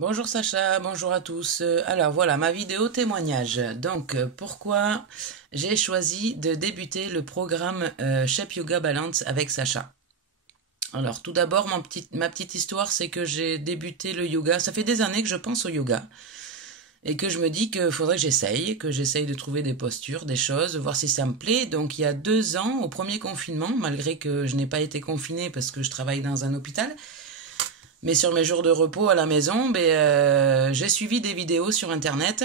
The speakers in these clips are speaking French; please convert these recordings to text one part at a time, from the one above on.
Bonjour Sacha, bonjour à tous. Alors voilà ma vidéo témoignage. Pourquoi j'ai choisi de débuter le programme Shape Yoga Balance avec Sacha. Alors tout d'abord ma petite histoire, c'est que j'ai débuté le yoga. Ça fait des années que je pense au yoga et que je me dis qu'il faudrait que j'essaye de trouver des postures, des choses, voir si ça me plaît. Donc il y a 2 ans, au premier confinement, malgré que je n'ai pas été confinée parce que je travaille dans un hôpital, mais sur mes jours de repos à la maison, j'ai suivi des vidéos sur Internet,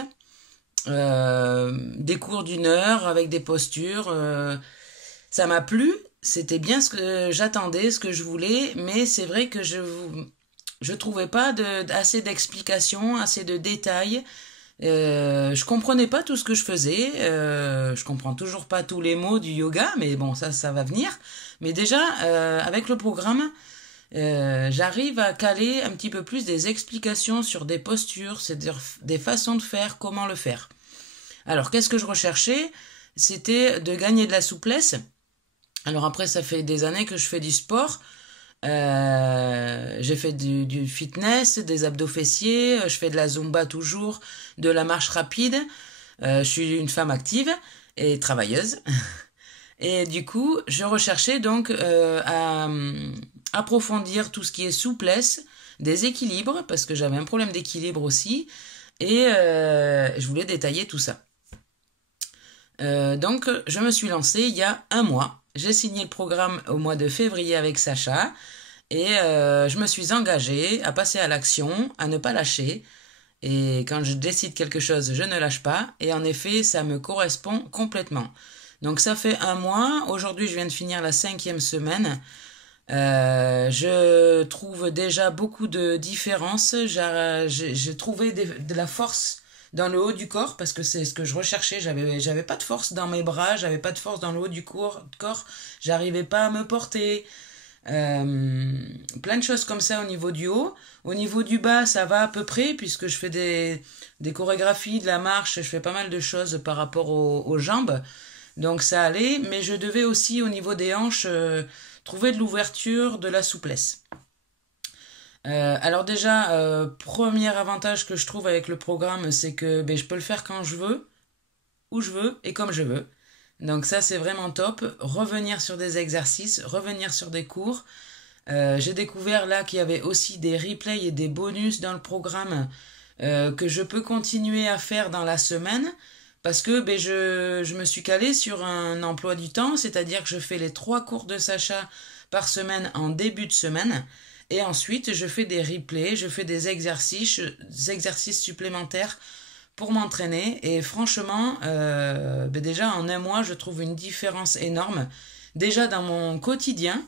des cours d'1 heure avec des postures. Ça m'a plu, c'était bien ce que j'attendais, ce que je voulais, mais c'est vrai que je trouvais pas assez d'explications, assez de détails. Je comprenais pas tout ce que je faisais. Je comprends toujours pas tous les mots du yoga, mais bon, ça va venir. Mais déjà, avec le programme, j'arrive à caler un petit peu plus des explications sur des postures, c'est-à-dire des façons de faire, comment le faire. Alors, qu'est-ce que je recherchais? C'était de gagner de la souplesse. Alors après, ça fait des années que je fais du sport. J'ai fait du fitness, des abdos fessiers, je fais de la zumba toujours, de la marche rapide. Je suis une femme active et travailleuse. Et du coup, je recherchais donc à approfondir tout ce qui est souplesse, des équilibres, parce que j'avais un problème d'équilibre aussi, et je voulais détailler tout ça. Je me suis lancée il y a un mois. J'ai signé le programme au mois de février avec Sacha, et je me suis engagée à passer à l'action, à ne pas lâcher. Et quand je décide quelque chose, je ne lâche pas. Et en effet, ça me correspond complètement. Donc ça fait un mois. Aujourd'hui, je viens de finir la 5e semaine. Je trouve déjà beaucoup de différences. J'ai trouvé de la force dans le haut du corps parce que c'est ce que je recherchais. J'avais pas de force dans mes bras, j'avais pas de force dans le haut du corps. J'arrivais pas à me porter. Plein de choses comme ça au niveau du haut. Au niveau du bas, ça va à peu près, puisque je fais des chorégraphies, de la marche, je fais pas mal de choses par rapport aux jambes. Donc ça allait, mais je devais aussi au niveau des hanches trouver de l'ouverture, de la souplesse. Alors déjà, premier avantage que je trouve avec le programme, c'est que je peux le faire quand je veux, où je veux et comme je veux. Donc ça, c'est vraiment top. Revenir sur des exercices, revenir sur des cours. J'ai découvert là qu'il y avait aussi des replays et des bonus dans le programme que je peux continuer à faire dans la semaine parce que je me suis calée sur un emploi du temps, c'est-à-dire que je fais les 3 cours de Sacha par semaine en début de semaine et ensuite je fais des replays, je fais des exercices supplémentaires pour m'entraîner et franchement, déjà en un mois je trouve une différence énorme. Déjà dans mon quotidien,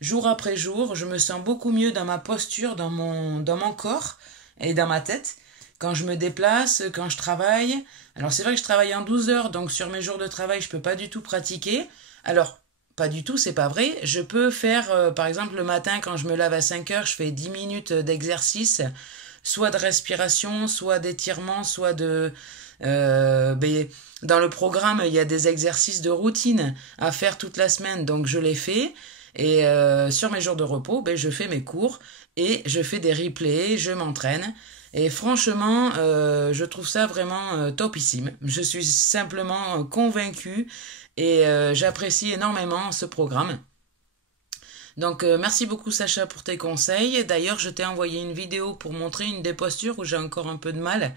jour après jour, je me sens beaucoup mieux dans ma posture, dans mon corps et dans ma tête. Quand je me déplace, quand je travaille. Alors c'est vrai que je travaille en 12 heures, donc sur mes jours de travail, je peux pas du tout pratiquer. Alors, pas du tout, c'est pas vrai. Je peux faire, par exemple, le matin, quand je me lave à 5 heures, je fais 10 minutes d'exercice, soit de respiration, soit d'étirement, soit de... dans le programme, il y a des exercices de routine à faire toute la semaine, donc je les fais. Et sur mes jours de repos, je fais mes cours et je fais des replays, je m'entraîne. Et franchement, je trouve ça vraiment topissime. Je suis simplement convaincue et j'apprécie énormément ce programme. Donc merci beaucoup Sacha pour tes conseils. D'ailleurs, je t'ai envoyé une vidéo pour montrer une des postures où j'ai encore un peu de mal.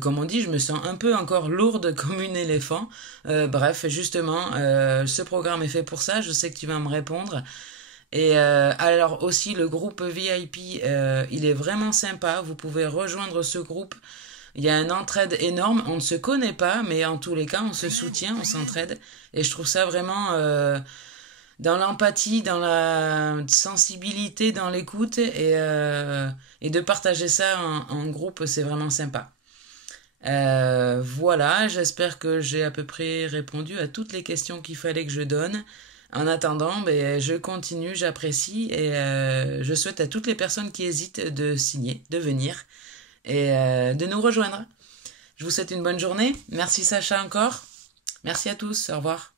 Comme on dit, je me sens un peu encore lourde comme une éléphant. Bref, justement, ce programme est fait pour ça. Je sais que tu vas me répondre. Et alors aussi, le groupe VIP, il est vraiment sympa. Vous pouvez rejoindre ce groupe. Il y a une entraide énorme. On ne se connaît pas, mais en tous les cas, on se soutient, on s'entraide. Et je trouve ça vraiment dans l'empathie, dans la sensibilité, dans l'écoute. Et de partager ça en groupe, c'est vraiment sympa. Voilà, j'espère que j'ai à peu près répondu à toutes les questions qu'il fallait que je donne. En attendant, je continue, j'apprécie et je souhaite à toutes les personnes qui hésitent de signer, de venir et de nous rejoindre. Je vous souhaite une bonne journée. Merci Sacha encore. Merci à tous. Au revoir.